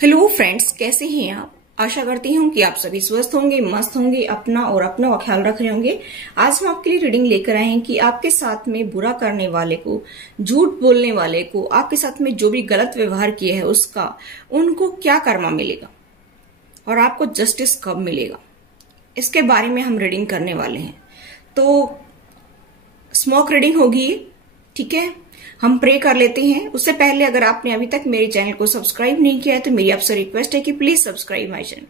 Hello friends, कैसे हैं आप। आशा करती हूँ कि आप सभी स्वस्थ होंगे, मस्त होंगे, अपना और अपना ख्याल रख रहे होंगे। आज हम आपके लिए रीडिंग लेकर आए हैं कि आपके साथ में बुरा करने वाले को, झूठ बोलने वाले को, आपके साथ में जो भी गलत व्यवहार किया है उसका, उनको क्या कर्मा मिलेगा और आपको जस्टिस कब मिलेगा, इसके बारे में हम रीडिंग करने वाले हैं। तो स्मोक रीडिंग होगी, ठीक है। हम प्रे कर लेते हैं। उससे पहले अगर आपने अभी तक मेरे चैनल को सब्सक्राइब नहीं किया है तो मेरी आपसे रिक्वेस्ट है कि प्लीज सब्सक्राइब माय चैनल।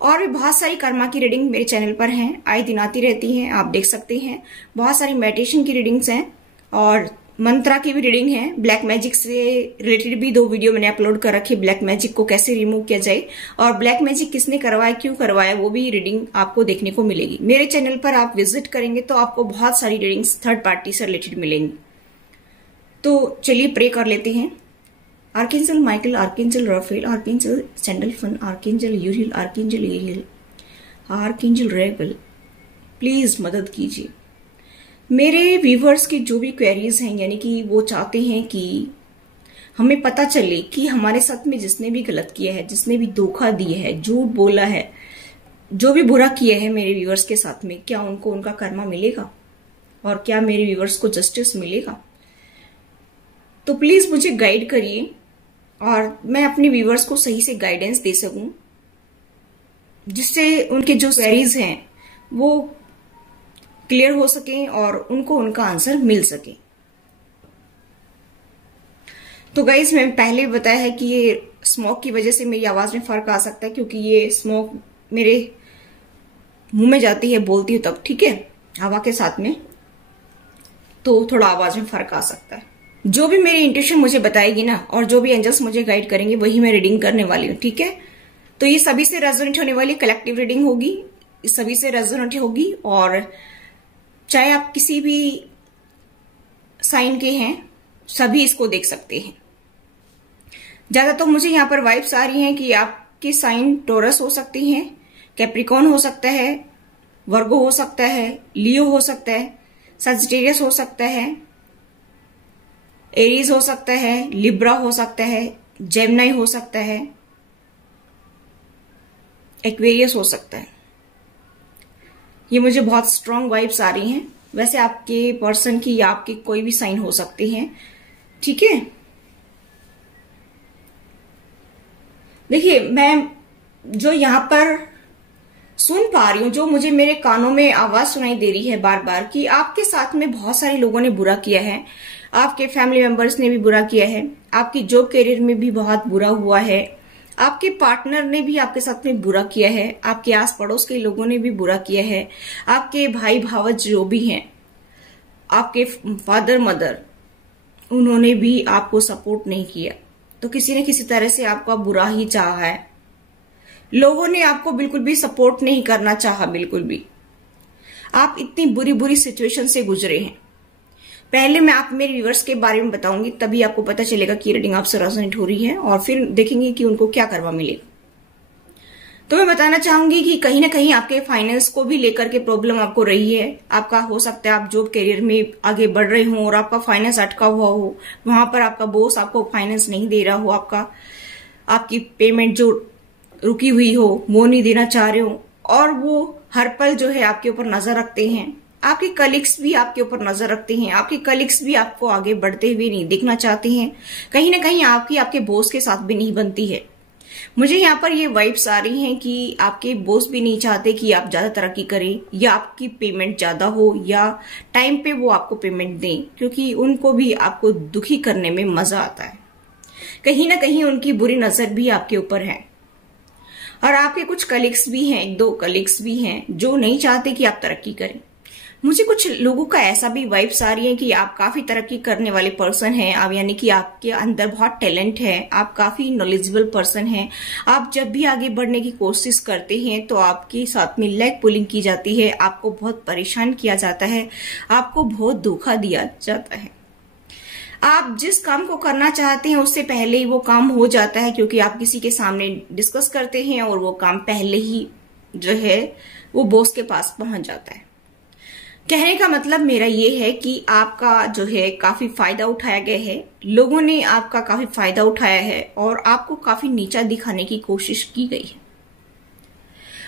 और भी बहुत सारी कर्मा की रीडिंग मेरे चैनल पर हैं, आए दिन आती रहती हैं, आप देख सकते हैं। बहुत सारी मेडिटेशन की रीडिंग्स हैं और मंत्रा की भी रीडिंग है। ब्लैक मैजिक से रिलेटेड भी 2 वीडियो मैंने अपलोड कर रखी। ब्लैक मैजिक को कैसे रिमूव किया जाए और ब्लैक मैजिक किसने करवाया, क्यों करवाया, वो भी रीडिंग आपको देखने को मिलेगी। मेरे चैनल पर आप विजिट करेंगे तो आपको बहुत सारी रीडिंग्स थर्ड पार्टी से रिलेटेड मिलेंगी। तो चलिए प्रे कर लेते हैं। Archangel Michael, archangel Raphael, archangel Sandalphon, archangel Uriel, archangel Ariel, archangel रेबल, प्लीज मदद कीजिए। मेरे व्यूवर्स की जो भी क्वेरीज हैं, यानी कि वो चाहते हैं कि हमें पता चले कि हमारे साथ में जिसने भी गलत किया है, जिसने भी धोखा दिया है, झूठ बोला है, जो भी बुरा किया है मेरे व्यूवर्स के साथ में, क्या उनको उनका कर्मा मिलेगा और क्या मेरे व्यूवर्स को जस्टिस मिलेगा। तो प्लीज मुझे गाइड करिए और मैं अपने व्यूवर्स को सही से गाइडेंस दे सकूं, जिससे उनके जो क्वेरीज हैं वो क्लियर हो सके और उनको उनका आंसर मिल सके। तो गाइज, मैं पहले बताया है कि ये स्मोक की वजह से मेरी आवाज में फर्क आ सकता है, क्योंकि ये स्मोक मेरे मुंह में जाती है, बोलती हूँ तब, ठीक है, हवा के साथ में, तो थोड़ा आवाज में फर्क आ सकता है। जो भी मेरी इंट्यूशन मुझे बताएगी ना, और जो भी एंजल्स मुझे गाइड करेंगे, वही मैं रीडिंग करने वाली हूँ, ठीक है। तो ये सभी से रेजोनेट होने वाली कलेक्टिव रीडिंग होगी, सभी से रेजोनेट होगी, और चाहे आप किसी भी साइन के हैं, सभी इसको देख सकते हैं। ज्यादा तो मुझे यहाँ पर वाइब्स आ रही हैं कि आपके साइन टोरस हो सकती हैं, कैप्रिकॉन हो सकता है, वर्गो हो सकता है, लियो हो सकता है, सजिटेरियस हो सकता है, एरीज हो सकता है, लिब्रा हो सकता है, जेमिनी हो सकता है, एक्वेरियस हो सकता है। ये मुझे बहुत स्ट्रांग वाइब्स आ रही हैं। वैसे आपके पर्सन की या आपके कोई भी साइन हो सकते हैं, ठीक है। देखिए, मैं जो यहां पर सुन पा रही हूं, जो मुझे मेरे कानों में आवाज सुनाई दे रही है बार बार, कि आपके साथ में बहुत सारे लोगों ने बुरा किया है, आपके फैमिली मेंबर्स ने भी बुरा किया है, आपकी जॉब करियर में भी बहुत बुरा हुआ है, आपके पार्टनर ने भी आपके साथ में बुरा किया है, आपके आस पड़ोस के लोगों ने भी बुरा किया है, आपके भाई भावज जो भी हैं, आपके फादर मदर, उन्होंने भी आपको सपोर्ट नहीं किया। तो किसी न किसी तरह से आपका बुरा ही चाहा है। लोगों ने आपको बिल्कुल भी सपोर्ट नहीं करना चाहा, बिल्कुल भी। आप इतनी बुरी बुरी सिचुएशन से गुजरे हैं। पहले मैं आप मेरे व्यूअर्स के बारे में बताऊंगी, तभी आपको पता चलेगा कि रीडिंग आपसे रेजोनेट हो रही है, और फिर देखेंगे कि उनको क्या करवा मिलेगा। तो मैं बताना चाहूंगी कि कहीं ना कहीं आपके फाइनेंस को भी लेकर के प्रॉब्लम आपको रही है। आपका हो सकता है आप जॉब करियर में आगे बढ़ रहे हो और आपका फाइनेंस अटका हुआ हो, वहां पर आपका बॉस आपको फाइनेंस नहीं दे रहा हो, आपकी पेमेंट जो रुकी हुई हो वो नहीं देना चाह रहे हो, और वो हर पल जो है आपके ऊपर नजर रखते हैं। आपके कलीग्स भी आपके ऊपर नजर रखते हैं, आपके कलीग्स भी आपको आगे बढ़ते हुए नहीं देखना चाहते हैं। कहीं ना कहीं आपके बॉस के साथ भी नहीं बनती है। मुझे यहाँ पर ये वाइब्स आ रही हैं कि आपके बॉस भी नहीं चाहते कि आप ज्यादा तरक्की करें, या आपकी पेमेंट ज्यादा हो, या टाइम पे वो आपको पेमेंट दें, क्योंकि उनको भी आपको दुखी करने में मजा आता है। कहीं ना कहीं उनकी बुरी नजर भी आपके ऊपर है। और आपके कुछ कलीग्स भी हैं, 1-2 कलीग्स भी हैं जो नहीं चाहते कि आप तरक्की करें। मुझे कुछ लोगों का ऐसा भी वाइब्स आ रही है कि आप काफी तरक्की करने वाले पर्सन हैं, आप, यानी कि आपके अंदर बहुत टैलेंट है, आप काफी नॉलेजेबल पर्सन हैं। आप जब भी आगे बढ़ने की कोशिश करते हैं तो आपके साथ में लेग पुलिंग की जाती है, आपको बहुत परेशान किया जाता है, आपको बहुत धोखा दिया जाता है। आप जिस काम को करना चाहते हैं उससे पहले ही वो काम हो जाता है, क्योंकि आप किसी के सामने डिस्कस करते हैं और वो काम पहले ही जो है वो बॉस के पास पहुंच जाता है। कहने का मतलब मेरा ये है कि आपका जो है काफी फायदा उठाया गया है, लोगों ने आपका काफी फायदा उठाया है और आपको काफी नीचा दिखाने की कोशिश की गई है।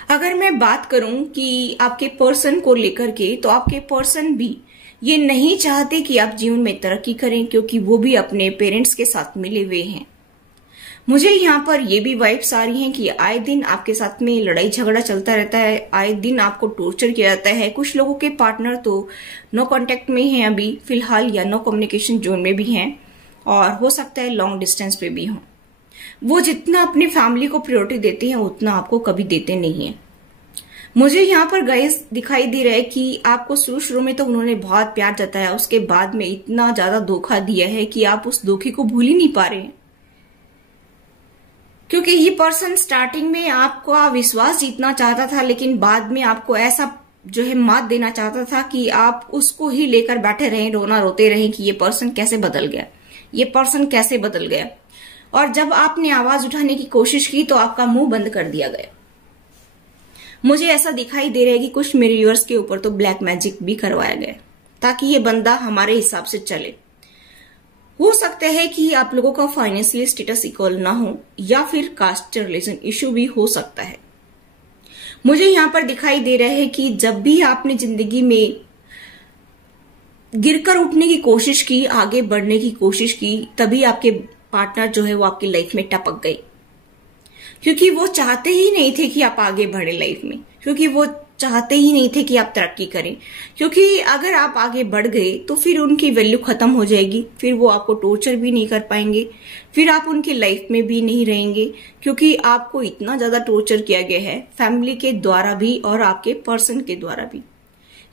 अगर मैं बात करूं कि आपके पर्सन को लेकर के, तो आपके पर्सन भी ये नहीं चाहते कि आप जीवन में तरक्की करें, क्योंकि वो भी अपने पेरेंट्स के साथ मिले हुए हैं। मुझे यहाँ पर ये भी वाइब्स आ रही हैं कि आए दिन आपके साथ में लड़ाई झगड़ा चलता रहता है, आए दिन आपको टॉर्चर किया जाता है। कुछ लोगों के पार्टनर तो नो कांटेक्ट में हैं अभी फिलहाल, या नो कम्युनिकेशन जोन में भी हैं, और हो सकता है लॉन्ग डिस्टेंस पे भी हों। वो जितना अपनी फैमिली को प्रायोरिटी देते हैं उतना आपको कभी देते नहीं है। मुझे यहाँ पर गाइस दिखाई दे रहा है कि आपको शुरू में तो उन्होंने बहुत प्यार जताया, उसके बाद में इतना ज्यादा धोखा दिया है कि आप उस धोखे को भूल ही नहीं पा रहे हैं। क्योंकि ये पर्सन स्टार्टिंग में आपका विश्वास जीतना चाहता था, लेकिन बाद में आपको ऐसा जो है मात देना चाहता था कि आप उसको ही लेकर बैठे रहें, रोना रोते रहें कि ये पर्सन कैसे बदल गया, ये पर्सन कैसे बदल गया। और जब आपने आवाज उठाने की कोशिश की तो आपका मुंह बंद कर दिया गया। मुझे ऐसा दिखाई दे रहा है कि कुछ मेरे व्यूअर्स के ऊपर तो ब्लैक मैजिक भी करवाया गया ताकि ये बंदा हमारे हिसाब से चले। हो सकता है कि आप लोगों का फाइनेंशियल स्टेटस इक्वल ना हो, या फिर कास्ट रिलेशन इश्यू भी हो सकता है। मुझे यहाँ पर दिखाई दे रहा है कि जब भी आपने जिंदगी में गिरकर उठने की कोशिश की, आगे बढ़ने की कोशिश की, तभी आपके पार्टनर जो है वो आपकी लाइफ में टपक गए, क्योंकि वो चाहते ही नहीं थे कि आप आगे बढ़े लाइफ में, क्योंकि वो चाहते ही नहीं थे कि आप तरक्की करें। क्योंकि अगर आप आगे बढ़ गए तो फिर उनकी वैल्यू खत्म हो जाएगी, फिर वो आपको टॉर्चर भी नहीं कर पाएंगे, फिर आप उनकी लाइफ में भी नहीं रहेंगे, क्योंकि आपको इतना ज्यादा टॉर्चर किया गया है फैमिली के द्वारा भी और आपके पर्सन के द्वारा भी।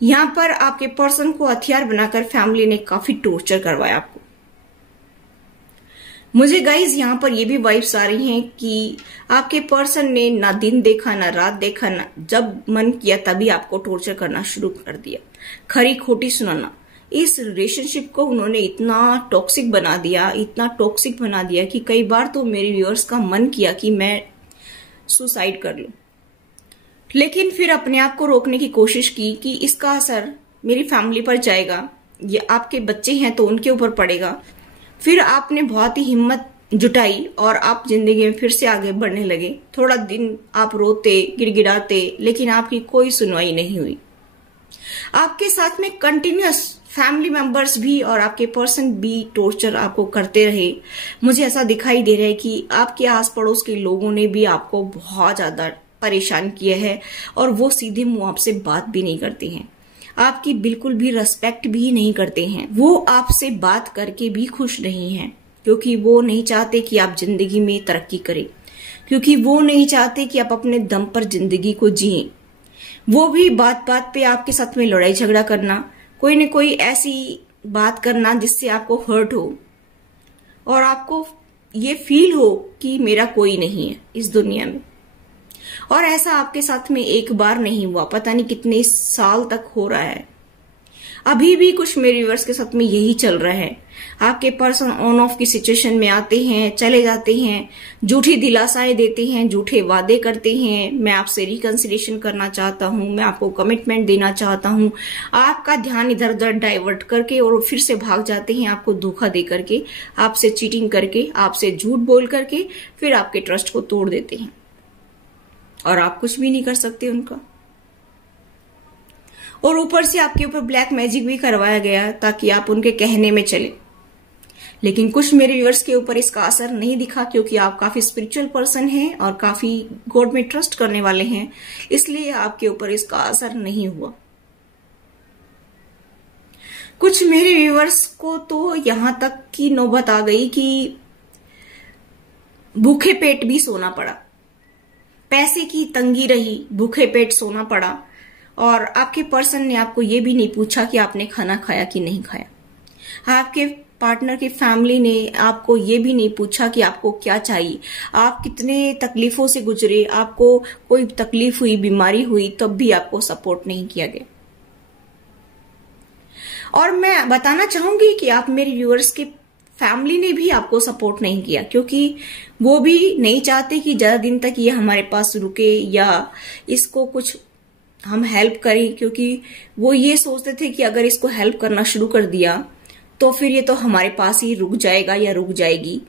यहाँ पर आपके पर्सन को हथियार बनाकर फैमिली ने काफी टॉर्चर करवाया आपको। मुझे गाइज यहाँ पर ये भी वाइब्स आ रही हैं कि आपके पर्सन ने ना दिन देखा ना रात देखा, ना जब मन किया तभी आपको टॉर्चर करना शुरू कर दिया, खरी खोटी सुनाना। इस रिलेशनशिप को उन्होंने इतना टॉक्सिक बना दिया, इतना टॉक्सिक बना दिया कि कई बार तो मेरे व्यूअर्स का मन किया कि मैं सुसाइड कर लूं, लेकिन फिर अपने आप को रोकने की कोशिश की कि इसका असर मेरी फैमिली पर जाएगा, ये आपके बच्चे हैं तो उनके ऊपर पड़ेगा। फिर आपने बहुत ही हिम्मत जुटाई और आप जिंदगी में फिर से आगे बढ़ने लगे। थोड़ा दिन आप रोते गिड़गिड़ाते, लेकिन आपकी कोई सुनवाई नहीं हुई। आपके साथ में कंटिन्यूअस फैमिली मेंबर्स भी और आपके पर्सन भी टॉर्चर आपको करते रहे। मुझे ऐसा दिखाई दे रहा है कि आपके आस पड़ोस के लोगों ने भी आपको बहुत ज्यादा परेशान किया है, और वो सीधे मुंह आपसे बात भी नहीं करते हैं, आपकी बिल्कुल भी रेस्पेक्ट भी नहीं करते हैं। वो आपसे बात करके भी खुश नहीं हैं, क्योंकि वो नहीं चाहते कि आप जिंदगी में तरक्की करें, क्योंकि वो नहीं चाहते कि आप अपने दम पर जिंदगी को जिएं। वो भी बात बात पे आपके साथ में लड़ाई झगड़ा करना, कोई न कोई ऐसी बात करना जिससे आपको हर्ट हो और आपको ये फील हो कि मेरा कोई नहीं है इस दुनिया में। और ऐसा आपके साथ में एक बार नहीं हुआ, पता नहीं कितने साल तक हो रहा है। अभी भी कुछ मेरे व्यूअर्स के साथ में यही चल रहा है। आपके पर्सन ऑन ऑफ की सिचुएशन में आते हैं, चले जाते हैं, झूठी दिलासाएं देते हैं, झूठे वादे करते हैं, मैं आपसे रिकंसिलिएशन करना चाहता हूं, मैं आपको कमिटमेंट देना चाहता हूं। आपका ध्यान इधर उधर डाइवर्ट करके और फिर से भाग जाते हैं, आपको धोखा दे करके, आपसे चीटिंग करके, आपसे झूठ बोल करके, फिर आपके ट्रस्ट को तोड़ देते हैं और आप कुछ भी नहीं कर सकते उनका। और ऊपर से आपके ऊपर ब्लैक मैजिक भी करवाया गया ताकि आप उनके कहने में चले। लेकिन कुछ मेरे व्यूअर्स के ऊपर इसका असर नहीं दिखा, क्योंकि आप काफी स्पिरिचुअल पर्सन हैं और काफी गॉड में ट्रस्ट करने वाले हैं, इसलिए आपके ऊपर इसका असर नहीं हुआ। कुछ मेरे व्यूअर्स को तो यहां तक की नौबत आ गई कि भूखे पेट भी सोना पड़ा, पैसे की तंगी रही, भूखे पेट सोना पड़ा, और आपके पर्सन ने आपको ये भी नहीं पूछा कि आपने खाना खाया कि नहीं खाया। आपके पार्टनर की फैमिली ने आपको ये भी नहीं पूछा कि आपको क्या चाहिए, आप कितने तकलीफों से गुजरे, आपको कोई तकलीफ हुई, बीमारी हुई, तब भी आपको सपोर्ट नहीं किया गया। और मैं बताना चाहूंगी कि आप मेरे व्यूअर्स के फैमिली ने भी आपको सपोर्ट नहीं किया, क्योंकि वो भी नहीं चाहते कि ज्यादा दिन तक ये हमारे पास रुके या इसको कुछ हम हेल्प करें, क्योंकि वो ये सोचते थे कि अगर इसको हेल्प करना शुरू कर दिया तो फिर ये तो हमारे पास ही रुक जाएगा या रुक जाएगी।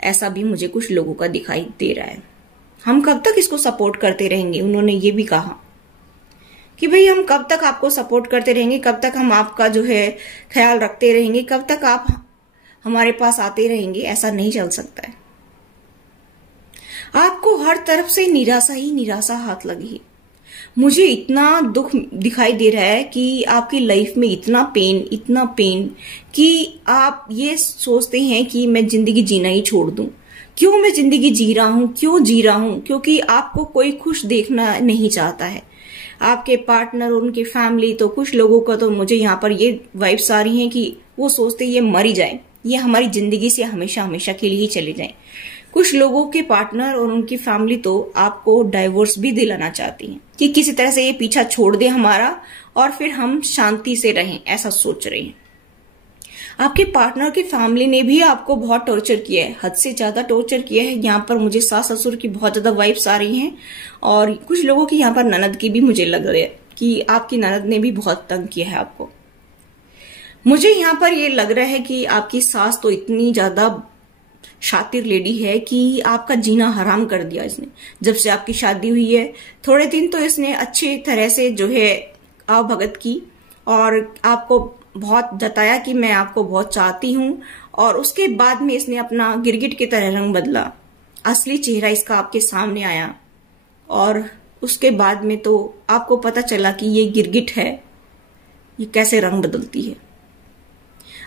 ऐसा भी मुझे कुछ लोगों का दिखाई दे रहा है। हम कब तक इसको सपोर्ट करते रहेंगे? उन्होंने ये भी कहा कि भाई हम कब तक आपको सपोर्ट करते रहेंगे, कब तक हम आपका जो है ख्याल रखते रहेंगे, कब तक आप हमारे पास आते रहेंगे? ऐसा नहीं चल सकता है। आपको हर तरफ से निराशा ही निराशा हाथ लगी। मुझे इतना दुख दिखाई दे रहा है कि आपकी लाइफ में इतना पेन कि आप ये सोचते हैं कि मैं जिंदगी जीना ही छोड़ दूं। क्यों मैं जिंदगी जी रहा हूं? क्यों जी रहा हूं? क्योंकि आपको कोई खुश देखना नहीं चाहता है। आपके पार्टनर और उनकी फैमिली, तो कुछ लोगों का तो मुझे यहाँ पर ये वाइब्स आ रही हैं कि वो सोचते ये मर ही जाए, ये हमारी जिंदगी से हमेशा हमेशा के लिए ही चले जाएं। कुछ लोगों के पार्टनर और उनकी फैमिली तो आपको डाइवोर्स भी दिलाना चाहती है कि किसी तरह से ये पीछा छोड़ दे हमारा और फिर हम शांति से रहें, ऐसा सोच रहे हैं। आपके पार्टनर की फैमिली ने भी आपको बहुत टॉर्चर किया है, हद से ज्यादा टॉर्चर किया है। यहाँ पर मुझे सास ससुर की बहुत ज्यादा वाइब्स आ रही हैं और कुछ लोगों की यहाँ पर ननद की भी मुझे लग रहा है कि आपकी ननद ने भी बहुत तंग किया है आपको। मुझे यहाँ पर ये लग रहा है कि आपकी सास तो इतनी ज्यादा शातिर लेडी है कि आपका जीना हराम कर दिया इसने। जब से आपकी शादी हुई है थोड़े दिन तो इसने अच्छी तरह से जो है आवभगत की और आपको बहुत जताया कि मैं आपको बहुत चाहती हूं, और उसके बाद में इसने अपना गिरगिट की तरह रंग बदला। असली चेहरा इसका आपके सामने आया और उसके बाद में तो आपको पता चला कि ये गिरगिट है, ये कैसे रंग बदलती है।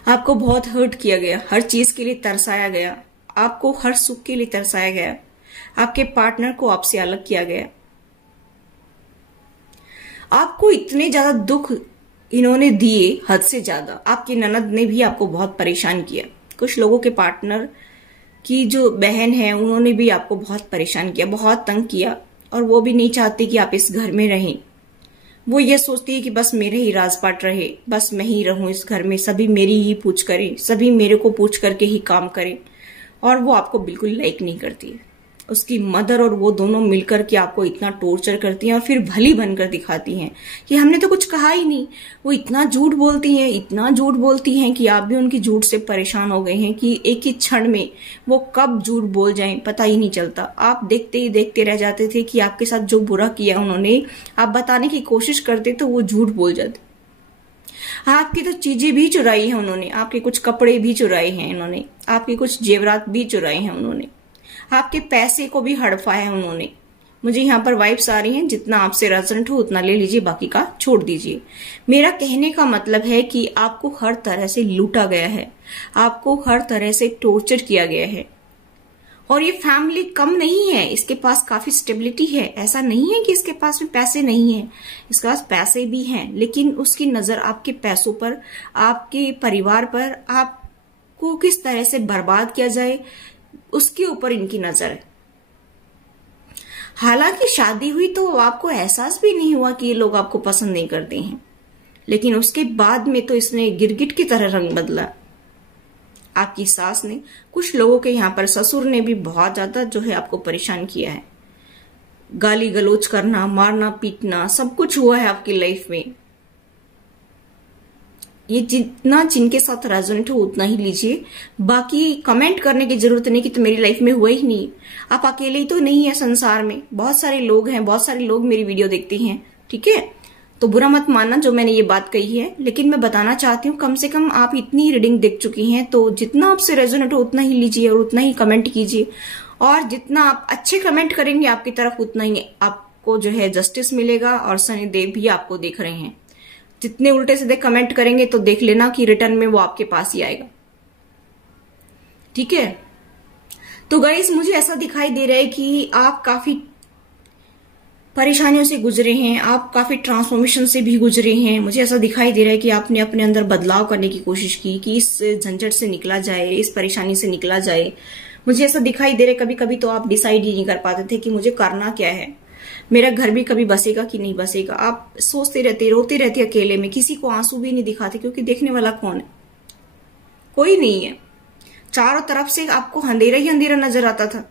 आपको बहुत हर्ट किया गया, हर चीज के लिए तरसाया गया, आपको हर सुख के लिए तरसाया गया, आपके पार्टनर को आपसे अलग किया गया। आपको इतने ज्यादा दुख इन्होंने दिए, हद से ज्यादा। आपकी ननद ने भी आपको बहुत परेशान किया। कुछ लोगों के पार्टनर की जो बहन है उन्होंने भी आपको बहुत परेशान किया, बहुत तंग किया, और वो भी नहीं चाहती कि आप इस घर में रहें। वो ये सोचती है कि बस मेरे ही राजपाट रहे, बस मैं ही रहूं इस घर में, सभी मेरी ही पूछ करें, सभी मेरे को पूछ करके ही काम करें। और वो आपको बिल्कुल लाइक नहीं करती है। उसकी मदर और वो दोनों मिलकर के आपको इतना टॉर्चर करती हैं और फिर भली बनकर दिखाती हैं कि हमने तो कुछ कहा ही नहीं। वो इतना झूठ बोलती हैं, इतना झूठ बोलती हैं कि आप भी उनकी झूठ से परेशान हो गए हैं कि एक ही क्षण में वो कब झूठ बोल जाएं पता ही नहीं चलता। आप देखते ही देखते रह जाते थे कि आपके साथ जो बुरा किया उन्होंने, आप बताने की कोशिश करते तो वो झूठ बोल जाते। आपकी तो चीजें भी चुराई हैं उन्होंने, आपके कुछ कपड़े भी चुराए हैं इन्होंने, आपके कुछ जेवरात भी चुराए हैं उन्होंने, आपके पैसे को भी हड़पा है उन्होंने। मुझे यहाँ पर वाइब्स आ रही हैं, जितना आपसे रेजोनेट हो उतना ले लीजिए, बाकी का छोड़ दीजिए। मेरा कहने का मतलब है कि आपको हर तरह से लूटा गया है, आपको हर तरह से टॉर्चर किया गया है। और ये फैमिली कम नहीं है, इसके पास काफी स्टेबिलिटी है। ऐसा नहीं है कि इसके पास में पैसे नहीं है, इसके पास पैसे भी हैं, लेकिन उसकी नजर आपके पैसों पर, आपके परिवार पर, आपको किस तरह से बर्बाद किया जाए उसके ऊपर इनकी नजर है। हालांकि शादी हुई तो आपको एहसास भी नहीं हुआ कि ये लोग आपको पसंद नहीं करते हैं, लेकिन उसके बाद में तो इसने गिरगिट की तरह रंग बदला। आपकी सास ने, कुछ लोगों के यहाँ पर ससुर ने भी बहुत ज्यादा जो है आपको परेशान किया है। गाली गलौज करना, मारना पीटना, सब कुछ हुआ है आपकी लाइफ में। ये जितना जिनके साथ रेजोनेट हो उतना ही लीजिए, बाकी कमेंट करने की जरूरत नहीं कि तो मेरी लाइफ में हुआ ही नहीं। आप अकेले ही तो नहीं है संसार में, बहुत सारे लोग हैं, बहुत सारे लोग मेरी वीडियो देखते हैं, ठीक है? तो बुरा मत मानना जो मैंने ये बात कही है, लेकिन मैं बताना चाहती हूँ कम से कम आप इतनी रीडिंग देख चुकी हैं तो जितना आपसे रेजोनेट हो उतना ही लीजिए और उतना ही कमेंट कीजिए। और जितना आप अच्छे कमेंट करेंगे आपकी तरफ उतना ही आपको जो है जस्टिस मिलेगा। और शनिदेव भी आपको देख रहे हैं, जितने उल्टे सीधे कमेंट करेंगे तो देख लेना कि रिटर्न में वो आपके पास ही आएगा, ठीक है? तो गाइस मुझे ऐसा दिखाई दे रहा है कि आप काफी परेशानियों से गुजरे हैं, आप काफी ट्रांसफॉर्मेशन से भी गुजरे हैं। मुझे ऐसा दिखाई दे रहा है कि आपने अपने अंदर बदलाव करने की कोशिश की कि इस झंझट से निकला जाए, इस परेशानी से निकला जाए। मुझे ऐसा दिखाई दे रहा है कभी कभी तो आप डिसाइड ही नहीं कर पाते थे कि मुझे करना क्या है, मेरा घर भी कभी बसेगा कि नहीं बसेगा। आप सोचते रहते, रोते रहते अकेले में, किसी को आंसू भी नहीं दिखाते क्योंकि देखने वाला कौन है? कोई नहीं है। चारों तरफ से आपको अंधेरा ही अंधेरा नजर आता था।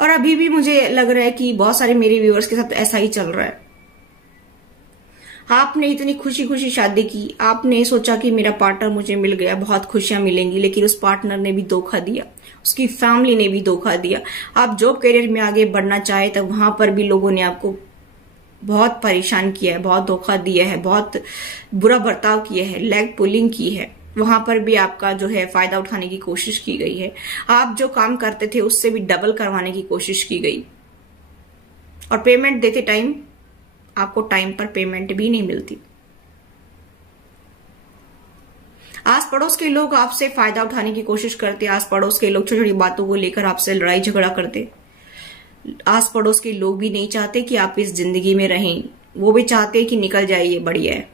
और अभी भी मुझे लग रहा है कि बहुत सारे मेरे व्यूअर्स के साथ ऐसा ही चल रहा है। आपने इतनी खुशी खुशी शादी की, आपने सोचा कि मेरा पार्टनर मुझे मिल गया, बहुत खुशियां मिलेंगी, लेकिन उस पार्टनर ने भी धोखा दिया, उसकी फैमिली ने भी धोखा दिया। आप जॉब करियर में आगे बढ़ना चाहे तब वहां पर भी लोगों ने आपको बहुत परेशान किया है, बहुत धोखा दिया है, बहुत बुरा बर्ताव किया है, लेग पुलिंग की है। वहां पर भी आपका जो है फायदा उठाने की कोशिश की गई है। आप जो काम करते थे उससे भी डबल करवाने की कोशिश की गई, और पेमेंट देते टाइम आपको टाइम पर पेमेंट भी नहीं मिलती। आस पड़ोस के लोग आपसे फायदा उठाने की कोशिश करते, आस पड़ोस के लोग छोटी छोटी बातों को लेकर आपसे लड़ाई झगड़ा करते। आस पड़ोस के लोग भी नहीं चाहते कि आप इस जिंदगी में रहें, वो भी चाहते कि निकल जाइए, बढ़िया है।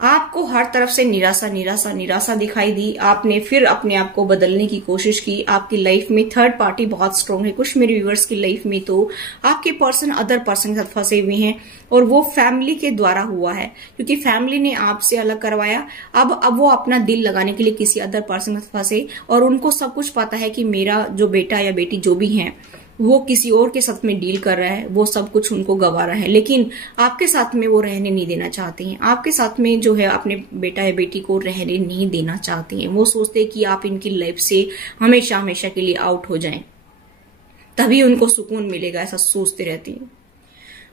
आपको हर तरफ से निराशा निराशा निराशा दिखाई दी। आपने फिर अपने आप को बदलने की कोशिश की। आपकी लाइफ में थर्ड पार्टी बहुत स्ट्रांग है। कुछ मेरे व्यूअर्स की लाइफ में तो आपके पर्सन अदर पर्सन के साथ फंसे हुए हैं, और वो फैमिली के द्वारा हुआ है, क्योंकि फैमिली ने आपसे अलग करवाया। अब वो अपना दिल लगाने के लिए किसी अदर पर्सन के साथ फंसे, और उनको सब कुछ पता है कि मेरा जो बेटा या बेटी जो भी है वो किसी और के साथ में डील कर रहा है, वो सब कुछ उनको गवा रहा है, लेकिन आपके साथ में वो रहने नहीं देना चाहते हैं। आपके साथ में जो है अपने बेटा या बेटी को रहने नहीं देना चाहते हैं। वो सोचते हैं कि आप इनकी लाइफ से हमेशा हमेशा के लिए आउट हो जाएं, तभी उनको सुकून मिलेगा, ऐसा सोचते रहते हैं।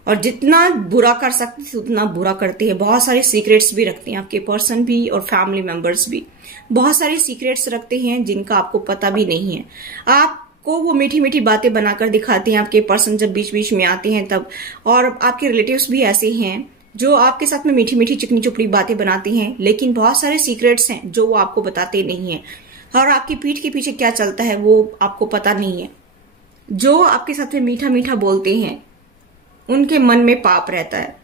और जितना बुरा कर सकते थे उतना बुरा करते हैं। बहुत सारे सीक्रेट्स भी रखते हैं आपके पर्सन भी, और फैमिली मेंबर्स भी बहुत सारे सीक्रेट्स रखते हैं जिनका आपको पता भी नहीं है। आपको वो मीठी मीठी बातें बनाकर दिखाते हैं आपके पर्सन जब बीच बीच में आते हैं तब। और आपके रिलेटिव्स भी ऐसे हैं जो आपके साथ में मीठी मीठी चिकनी चुपड़ी बातें बनाते हैं, लेकिन बहुत सारे सीक्रेट्स हैं जो वो आपको बताते नहीं है, और आपकी पीठ के पीछे क्या चलता है वो आपको पता नहीं है। जो आपके साथ में मीठा मीठा बोलते हैं उनके मन में पाप रहता है।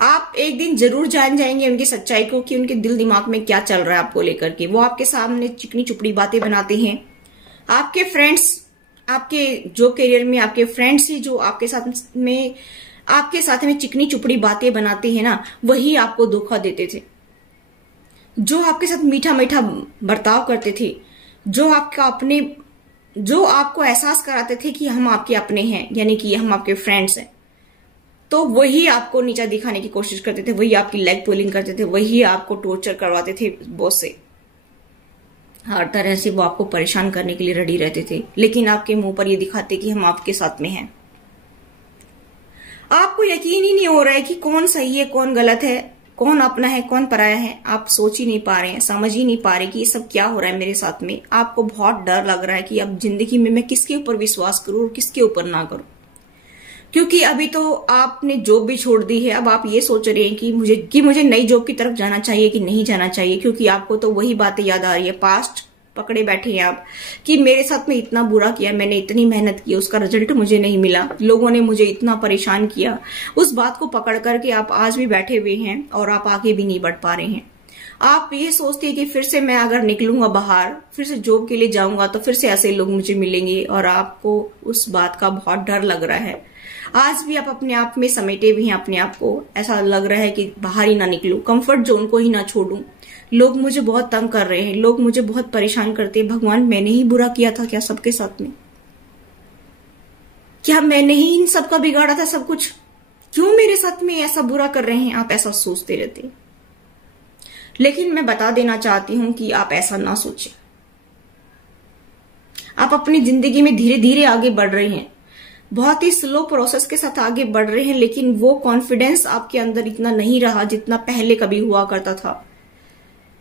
आप एक दिन जरूर जान जाएंगे उनकी सच्चाई को, कि उनके दिल दिमाग में क्या चल रहा है आपको लेकर के। वो आपके सामने चिकनी चुपड़ी बातें बनाते हैं। आपके फ्रेंड्स, आपके जो करियर में आपके फ्रेंड्स ही जो आपके साथ में चिकनी चुपड़ी बातें बनाते हैं ना, वही आपको धोखा देते थे। जो आपके साथ मीठा मीठा बर्ताव करते थे, जो आपको एहसास कराते थे कि हम आपके अपने हैं, यानी कि हम आपके फ्रेंड्स हैं, तो वही आपको नीचा दिखाने की कोशिश करते थे, वही आपकी लेग पुलिंग करते थे, वही आपको टॉर्चर करवाते थे बॉस से। हर तरह से वो आपको परेशान करने के लिए रेडी रहते थे, लेकिन आपके मुंह पर ये दिखाते कि हम आपके साथ में हैं। आपको यकीन ही नहीं हो रहा है कि कौन सही है, कौन गलत है, कौन अपना है, कौन पराया है। आप सोच ही नहीं पा रहे हैं, समझ ही नहीं पा रहे कि ये सब क्या हो रहा है मेरे साथ में। आपको बहुत डर लग रहा है कि अब जिंदगी में मैं किसके ऊपर विश्वास करूं और किसके ऊपर ना करूं, क्योंकि अभी तो आपने जॉब भी छोड़ दी है। अब आप ये सोच रहे हैं कि मुझे नई जॉब की तरफ जाना चाहिए कि नहीं जाना चाहिए, क्योंकि आपको तो वही बातें याद आ रही है। पास्ट पकड़े बैठे हैं आप कि मेरे साथ में इतना बुरा किया, मैंने इतनी मेहनत की, उसका रिजल्ट मुझे नहीं मिला, लोगों ने मुझे इतना परेशान किया। उस बात को पकड़ करके आप आज भी बैठे हुए हैं और आप आगे भी नहीं बढ़ पा रहे हैं। आप ये सोचते हैं कि फिर से मैं अगर निकलूंगा बाहर, फिर से जॉब के लिए जाऊंगा तो फिर से ऐसे लोग मुझे मिलेंगे, और आपको उस बात का बहुत डर लग रहा है। आज भी आप अपने आप में समेटे हुए हैं अपने आप को। ऐसा लग रहा है कि बाहर ही ना निकलूं, कंफर्ट जोन को ही ना छोड़ूं। लोग मुझे बहुत तंग कर रहे हैं, लोग मुझे बहुत परेशान करते हैं। भगवान, मैंने ही बुरा किया था क्या सबके साथ में? क्या मैंने ही इन सबका बिगाड़ा था सब कुछ? क्यों मेरे साथ में ऐसा बुरा कर रहे हैं? आप ऐसा सोचते रहते हैं, लेकिन मैं बता देना चाहती हूं कि आप ऐसा ना सोचें। आप अपनी जिंदगी में धीरे धीरे आगे बढ़ रहे हैं, बहुत ही स्लो प्रोसेस के साथ आगे बढ़ रहे हैं, लेकिन वो कॉन्फिडेंस आपके अंदर इतना नहीं रहा जितना पहले कभी हुआ करता था।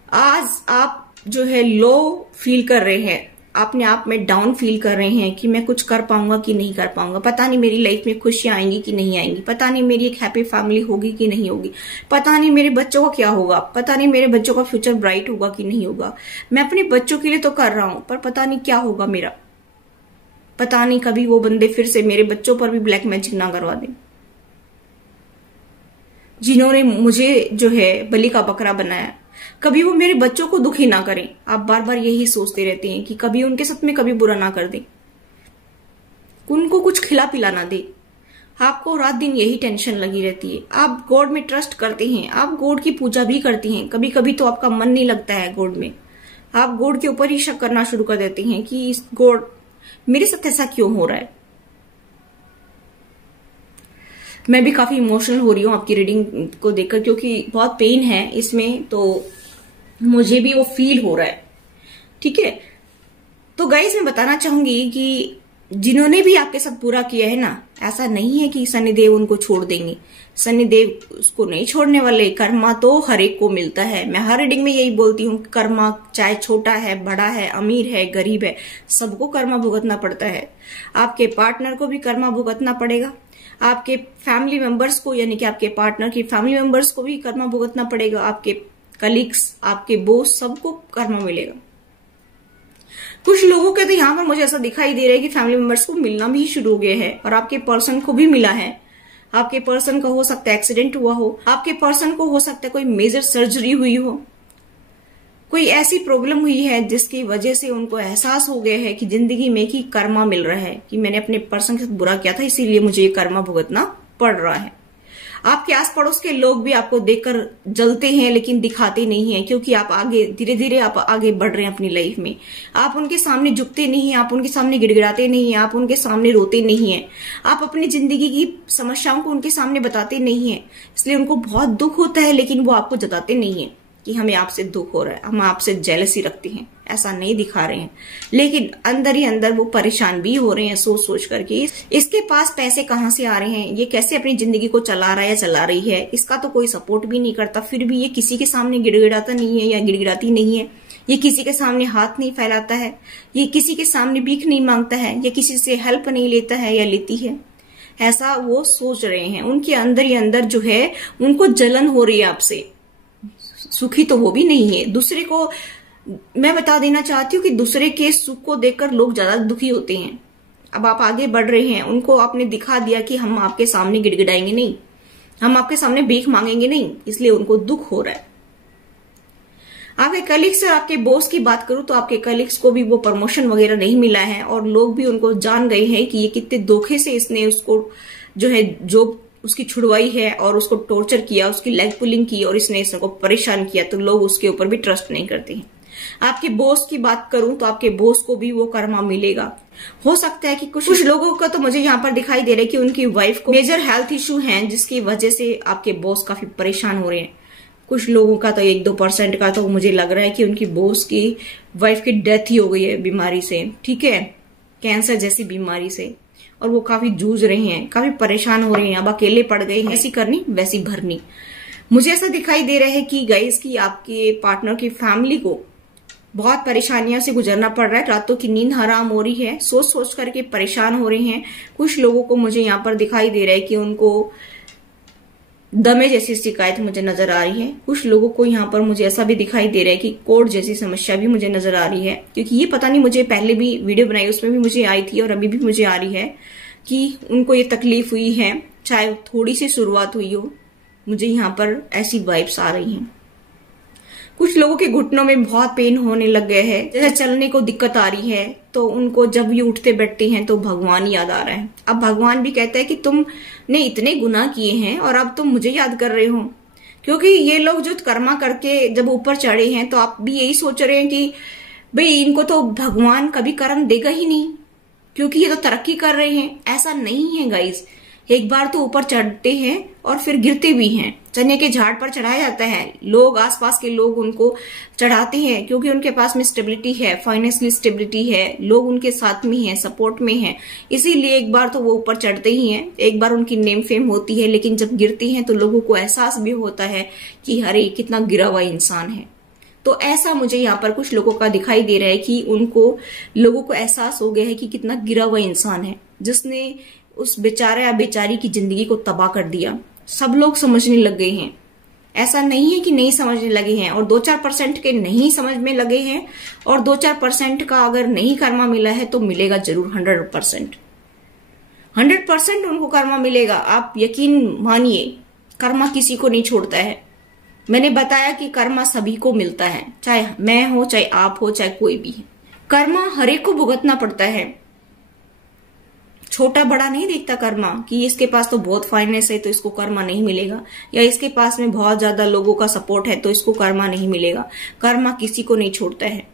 आज आप जो है लो फील कर रहे हैं, अपने आप में डाउन फील कर रहे हैं कि मैं कुछ कर पाऊंगा कि नहीं कर पाऊंगा, पता नहीं मेरी लाइफ में खुशियां आएंगी कि नहीं आएंगी, पता नहीं मेरी एक हैप्पी फैमिली होगी कि नहीं होगी, पता नहीं मेरे बच्चों का क्या होगा, पता नहीं मेरे बच्चों का फ्यूचर ब्राइट होगा कि नहीं होगा। मैं अपने बच्चों के लिए तो कर रहा हूं, पर पता नहीं क्या होगा मेरा। पता नहीं कभी वो बंदे फिर से मेरे बच्चों पर भी ब्लैक मैजिक ना करवा दें, जिन्होंने मुझे जो है बलि का बकरा बनाया। कभी वो मेरे बच्चों को दुखी ना करें। आप बार बार यही सोचते रहते हैं कि कभी उनके साथ में कभी बुरा ना कर दें, उनको कुछ खिला पिला ना दे। आपको रात दिन यही टेंशन लगी रहती है। आप गॉड में ट्रस्ट करते हैं, आप गॉड की पूजा भी करती हैं, कभी कभी तो आपका मन नहीं लगता है गॉड में। आप गॉड के ऊपर ही शक करना शुरू कर देते हैं कि इस गॉड मेरे साथ ऐसा क्यों हो रहा है। मैं भी काफी इमोशनल हो रही हूँ आपकी रीडिंग को देखकर, क्योंकि बहुत पेन है इसमें, तो मुझे भी वो फील हो रहा है। ठीक है, तो गाइस मैं बताना चाहूंगी कि जिन्होंने भी आपके साथ बुरा किया है ना, ऐसा नहीं है कि शनिदेव उनको छोड़ देंगे। शनिदेव उसको नहीं छोड़ने वाले। कर्मा तो हर एक को मिलता है। मैं हर रीडिंग में यही बोलती हूँ, कर्मा चाहे छोटा है, बड़ा है, अमीर है, गरीब है, सबको कर्मा भुगतना पड़ता है। आपके पार्टनर को भी कर्मा भुगतना पड़ेगा, आपके फैमिली मेंबर्स को, यानी कि आपके पार्टनर की फैमिली मेंबर्स को भी कर्मा भुगतना पड़ेगा, आपके कलीग्स, आपके बॉस, सबको कर्मा मिलेगा। कुछ लोगों के तो यहाँ पर मुझे ऐसा दिखाई दे रहा है कि फैमिली मेंबर्स को मिलना भी शुरू हो गया है, और आपके पर्सन को भी मिला है। आपके पर्सन का हो सकता है एक्सीडेंट हुआ हो, आपके पर्सन को हो सकता है कोई मेजर सर्जरी हुई हो, कोई ऐसी प्रॉब्लम हुई है जिसकी वजह से उनको एहसास हो गया है कि जिंदगी में कि कर्मा मिल रहा है, कि मैंने अपने पर्सन के साथ बुरा किया था, इसीलिए मुझे ये कर्मा भुगतना पड़ रहा है। आपके आस पड़ोस के लोग भी आपको देखकर जलते हैं, लेकिन दिखाते नहीं है, क्योंकि आप आगे धीरे धीरे आप आगे बढ़ रहे हैं अपनी लाइफ में। आप उनके सामने झुकते नहीं हैं, आप उनके सामने गिड़गिड़ाते नहीं हैं, आप उनके सामने रोते नहीं हैं, आप अपनी जिंदगी की समस्याओं को उनके सामने बताते नहीं है। इसलिए उनको बहुत दुख होता है, लेकिन वो आपको जताते नहीं है कि हमें आपसे दुख हो रहा है, हम आपसे जेलसी रखते हैं, ऐसा नहीं दिखा रहे हैं, लेकिन अंदर ही अंदर वो परेशान भी हो रहे हैं सोच सोच करके। इसके पास पैसे कहाँ से आ रहे हैं, ये कैसे अपनी जिंदगी को चला रहा है या चला रही है, इसका तो कोई सपोर्ट भी नहीं करता, फिर भी ये किसी के सामने गिड़गिड़ाता नहीं है या गिड़गिड़ाती नहीं है, ये किसी के सामने हाथ नहीं फैलाता है, ये किसी के सामने भीख नहीं मांगता है, या किसी से हेल्प नहीं लेता है या लेती है, ऐसा वो सोच रहे हैं। उनके अंदर ही अंदर जो है उनको जलन हो रही है आपसे। सुखी तो वो भी नहीं है। दूसरे को मैं बता देना चाहती हूँ कि दूसरे के सुख को देखकर लोग ज्यादा दुखी होते हैं। अब आप आगे बढ़ रहे हैं, उनको आपने दिखा दिया कि हम आपके सामने गिड़गिड़ाएंगे नहीं, हम आपके सामने भीख मांगेंगे नहीं, इसलिए उनको दुख हो रहा है। आपके कलीग्स और आपके बॉस की बात करूं तो आपके कलीग्स को भी वो प्रमोशन वगैरह नहीं मिला है, और लोग भी उनको जान गए हैं कि ये कितने धोखे से इसने उसको जो है जॉब उसकी छुड़वाई है और उसको टॉर्चर किया, उसकी लेग पुलिंग की और इसने इसको परेशान किया, तो लोग उसके ऊपर भी ट्रस्ट नहीं करते हैं। आपके बॉस की बात करूं तो आपके बॉस को भी वो कर्मा मिलेगा। हो सकता है कि कुछ लोगों का तो मुझे यहाँ पर दिखाई दे रहा है कि उनकी वाइफ को मेजर हेल्थ इश्यू हैं, जिसकी वजह से आपके बॉस काफी परेशान हो रहे हैं। कुछ लोगों का तो 1-2% का तो मुझे लग रहा है कि उनकी बॉस की वाइफ की डेथ ही हो गई है बीमारी से, ठीक है, कैंसर जैसी बीमारी से, और वो काफी जूझ रहे हैं, काफी परेशान हो रहे हैं, अब अकेले पड़ गए हैं, ऐसी करनी वैसी भरनी। मुझे ऐसा दिखाई दे रहा है कि गाइस की आपके पार्टनर की फैमिली को बहुत परेशानियों से गुजरना पड़ रहा है, रातों की नींद हराम हो रही है, सोच सोच करके परेशान हो रहे हैं। कुछ लोगों को मुझे यहाँ पर दिखाई दे रहा है कि उनको दमे जैसी शिकायत मुझे नजर आ रही है। कुछ लोगों को यहाँ पर मुझे ऐसा भी दिखाई दे रहा है कि कोर्ट जैसी समस्या भी मुझे नजर आ रही है, क्योंकि ये पता नहीं, मुझे पहले भी वीडियो बनाई उसमें भी मुझे आई थी और अभी भी मुझे आ रही है कि उनको ये तकलीफ हुई है, चाहे थोड़ी सी शुरुआत हुई हो, मुझे यहाँ पर ऐसी वाइब्स आ रही हैं। कुछ लोगों के घुटनों में बहुत पेन होने लग गए हैं, जैसे चलने को दिक्कत आ रही है, तो उनको जब ये उठते बैठते हैं तो भगवान याद आ रहा है। अब भगवान भी कहता है कि तुमने इतने गुनाह किए हैं और अब तुम मुझे याद कर रहे हो, क्योंकि ये लोग जो कर्मा करके जब ऊपर चढ़े हैं तो आप भी यही सोच रहे हैं कि भाई इनको तो भगवान कभी कर्म देगा ही नहीं, क्योंकि ये तो तरक्की कर रहे हैं। ऐसा नहीं है गाइज, एक बार तो ऊपर चढ़ते हैं और फिर गिरते भी हैं। चने के झाड़ पर चढ़ाया जाता है, लोग आसपास के लोग उनको चढ़ाते हैं क्योंकि उनके पास में स्टेबिलिटी है, फाइनेंशियल स्टेबिलिटी है, लोग उनके साथ में हैं, सपोर्ट में हैं, इसीलिए एक बार तो वो ऊपर चढ़ते ही हैं, एक बार उनकी नेम फेम होती है। लेकिन जब गिरते हैं तो लोगों को एहसास भी होता है कि अरे कितना गिरा हुआ इंसान है। तो ऐसा मुझे यहाँ पर कुछ लोगों का दिखाई दे रहा है कि उनको लोगों को एहसास हो गया है कि कितना गिरा हुआ इंसान है, जिसने उस बेचारे या बेचारी की जिंदगी को तबाह कर दिया। सब लोग समझने लग गए हैं, ऐसा नहीं है कि नहीं समझने लगे हैं, और 2-4% के नहीं समझ में लगे हैं, और 2-4% का अगर नहीं कर्मा मिला है तो मिलेगा जरूर 100%। 100% उनको कर्मा मिलेगा, आप यकीन मानिए। कर्मा किसी को नहीं छोड़ता है। मैंने बताया कि कर्मा सभी को मिलता है, चाहे मैं हो, चाहे आप हो, चाहे कोई भी है। कर्मा हर एक को भुगतना पड़ता है, छोटा बड़ा नहीं देखता कर्मा कि इसके पास तो बहुत फाइनेंस है तो इसको कर्मा नहीं मिलेगा, या इसके पास में बहुत ज्यादा लोगों का सपोर्ट है तो इसको कर्मा नहीं मिलेगा। कर्मा किसी को नहीं छोड़ता है।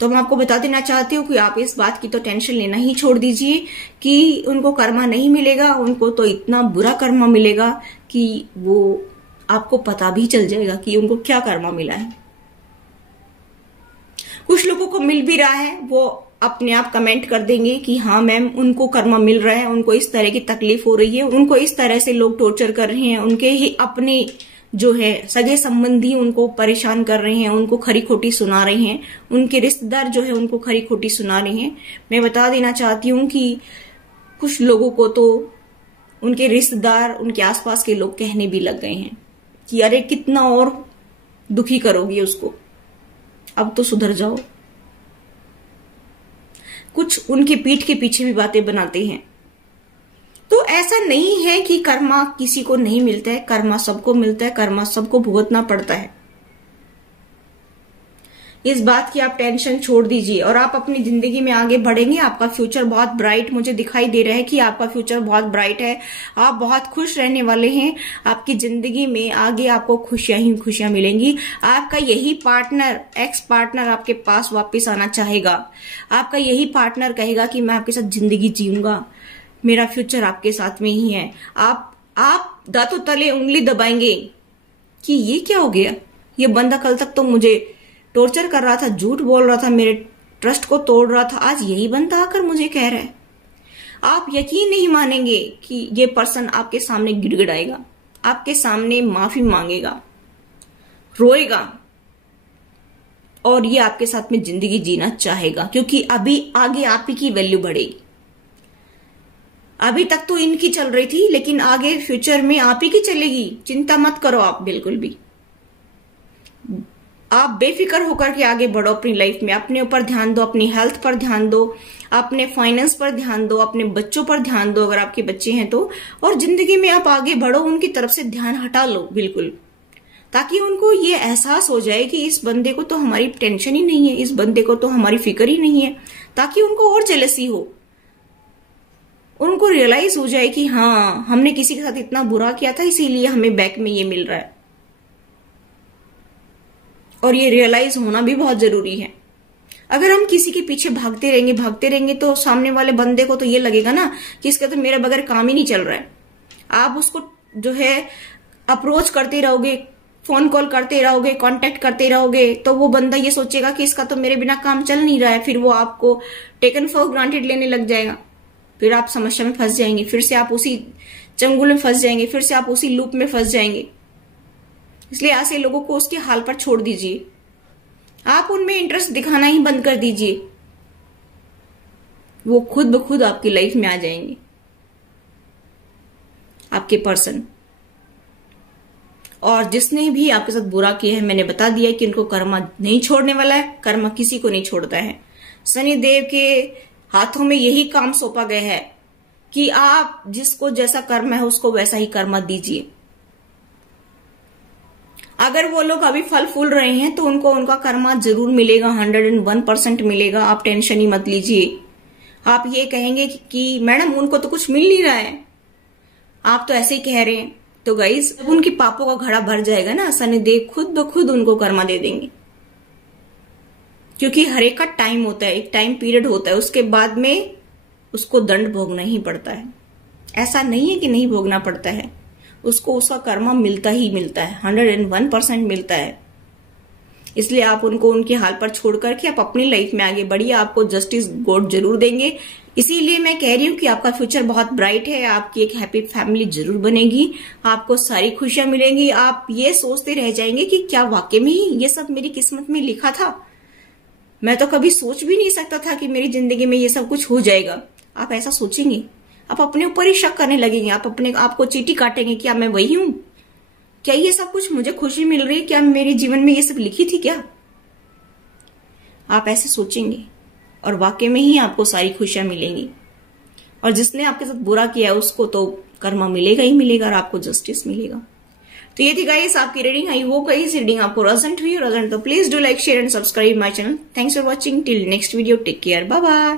तो मैं आपको बता देना चाहती हूँ कि आप इस बात की तो टेंशन लेना ही छोड़ दीजिए कि उनको कर्मा नहीं मिलेगा। उनको तो इतना बुरा कर्मा मिलेगा कि वो आपको पता भी चल जाएगा कि उनको क्या कर्मा मिला है। कुछ लोगों को मिल भी रहा है, वो अपने आप कमेंट कर देंगे कि हाँ मैम उनको कर्मा मिल रहा है, उनको इस तरह की तकलीफ हो रही है, उनको इस तरह से लोग टॉर्चर कर रहे हैं, उनके ही अपने जो है सगे संबंधी उनको परेशान कर रहे हैं, उनको खरी खोटी सुना रहे हैं, उनके रिश्तेदार जो है उनको खरी खोटी सुना रहे हैं। मैं बता देना चाहती हूँ कि कुछ लोगों को तो उनके रिश्तेदार, उनके आसपास के लोग कहने भी लग गए हैं कि अरे कितना और दुखी करोगी उसको, अब तो सुधर जाओ। कुछ उनके पीठ के पीछे भी बातें बनाते हैं। तो ऐसा नहीं है कि कर्मा किसी को नहीं मिलता है, कर्मा सबको मिलता है, कर्मा सबको भुगतना पड़ता है। इस बात की आप टेंशन छोड़ दीजिए और आप अपनी जिंदगी में आगे बढ़ेंगे। आपका फ्यूचर बहुत ब्राइट मुझे दिखाई दे रहा है कि आपका फ्यूचर बहुत ब्राइट है। आप बहुत खुश रहने वाले हैं। आपकी जिंदगी में आगे आपको खुशियां ही खुशियां मिलेंगी। आपका यही पार्टनर, एक्स पार्टनर आपके पास वापस आना चाहेगा। आपका यही पार्टनर कहेगा कि मैं आपके साथ जिंदगी जीऊंगा, मेरा फ्यूचर आपके साथ में ही है। आप दांतों तले उंगली दबाएंगे कि ये क्या हो गया, ये बंदा कल तक तो मुझे टॉर्चर कर रहा था, झूठ बोल रहा था, मेरे ट्रस्ट को तोड़ रहा था, आज यही बंदा आकर मुझे कह रहा है। आप यकीन नहीं मानेंगे कि ये पर्सन आपके सामने गिड़गिड़ाएगा, आपके सामने माफी मांगेगा, रोएगा और ये आपके साथ में जिंदगी जीना चाहेगा, क्योंकि अभी आगे आप ही की वैल्यू बढ़ेगी। अभी तक तो इनकी चल रही थी, लेकिन आगे फ्यूचर में आप ही की चलेगी। चिंता मत करो आप बिल्कुल भी। आप बेफिक्र होकर के आगे बढ़ो अपनी लाइफ में। अपने ऊपर ध्यान दो, अपनी हेल्थ पर ध्यान दो, अपने फाइनेंस पर ध्यान दो, अपने बच्चों पर ध्यान दो अगर आपके बच्चे हैं तो, और जिंदगी में आप आगे बढ़ो। उनकी तरफ से ध्यान हटा लो बिल्कुल, ताकि उनको ये एहसास हो जाए कि इस बंदे को तो हमारी टेंशन ही नहीं है, इस बंदे को तो हमारी फिक्र ही नहीं है, ताकि उनको और जेलसी हो, उनको रियलाइज हो जाए कि हाँ हमने किसी के साथ इतना बुरा किया था, इसीलिए हमें बैक में ये मिल रहा है। और ये रियलाइज होना भी बहुत जरूरी है। अगर हम किसी के पीछे भागते रहेंगे तो सामने वाले बंदे को तो ये लगेगा ना कि इसका तो मेरे बगैर काम ही नहीं चल रहा है। आप उसको जो है अप्रोच करते रहोगे, फोन कॉल करते रहोगे, कांटेक्ट करते रहोगे, तो वो बंदा ये सोचेगा कि इसका तो मेरे बिना काम चल नहीं रहा है। फिर वो आपको टेकन फॉर ग्रांटेड लेने लग जाएगा। फिर आप समस्या में फंस जाएंगे, फिर से आप उसी चंगुल में फंस जाएंगे, फिर से आप उसी लूप में फंस जाएंगे। इसलिए ऐसे लोगों को उसके हाल पर छोड़ दीजिए। आप उनमें इंटरेस्ट दिखाना ही बंद कर दीजिए, वो खुद ब खुद आपकी लाइफ में आ जाएंगे, आपके पर्सन। और जिसने भी आपके साथ बुरा किया है, मैंने बता दिया कि उनको कर्मा नहीं छोड़ने वाला है। कर्मा किसी को नहीं छोड़ता है। शनिदेव के हाथों में यही काम सौंपा गया है कि आप जिसको जैसा कर्म है उसको वैसा ही कर्मा दीजिए। अगर वो लोग अभी फल फूल रहे हैं तो उनको उनका कर्मा जरूर मिलेगा, 101% मिलेगा। आप टेंशन ही मत लीजिए। आप ये कहेंगे कि मैडम उनको तो कुछ मिल नहीं रहा है, आप तो ऐसे ही कह रहे हैं। तो गाइज, जब उनकी पापों का घड़ा भर जाएगा ना, शनिदेव खुद ब खुद उनको कर्मा दे देंगे। क्योंकि हर एक का टाइम होता है, एक टाइम पीरियड होता है, उसके बाद में उसको दंड भोगना ही पड़ता है। ऐसा नहीं है कि नहीं भोगना पड़ता है, उसको उसका कर्मा मिलता ही मिलता है, 101% मिलता है। इसलिए आप उनको उनके हाल पर छोड़ करके आप अपनी लाइफ में आगे बढ़िए। आपको जस्टिस गॉड जरूर देंगे। इसीलिए मैं कह रही हूँ कि आपका फ्यूचर बहुत ब्राइट है। आपकी एक हैप्पी फैमिली जरूर बनेगी, आपको सारी खुशियां मिलेंगी। आप ये सोचते रह जाएंगे कि क्या वाकई में ही ये सब मेरी किस्मत में लिखा था। मैं तो कभी सोच भी नहीं सकता था कि मेरी जिंदगी में ये सब कुछ हो जाएगा। आप ऐसा सोचेंगे, आप अपने ऊपर ही शक करने लगेंगे, आप अपने आप को चीटी काटेंगे, क्या मैं वही हूं? क्या ये सब कुछ मुझे खुशी मिल रही है? क्या मेरे जीवन में ये सब लिखी थी क्या? आप ऐसे सोचेंगे और वाकई में ही आपको सारी खुशियां मिलेंगी। और जिसने आपके साथ बुरा किया है उसको तो कर्मा मिलेगा ही मिलेगा और आपको जस्टिस मिलेगा। तो ये थी गाइस आपकी reading. I hope guys reading आपको रेजोनेट हुई, तो please do like, share and subscribe my channel. Thanks for watching. Till next video, take care, bye bye.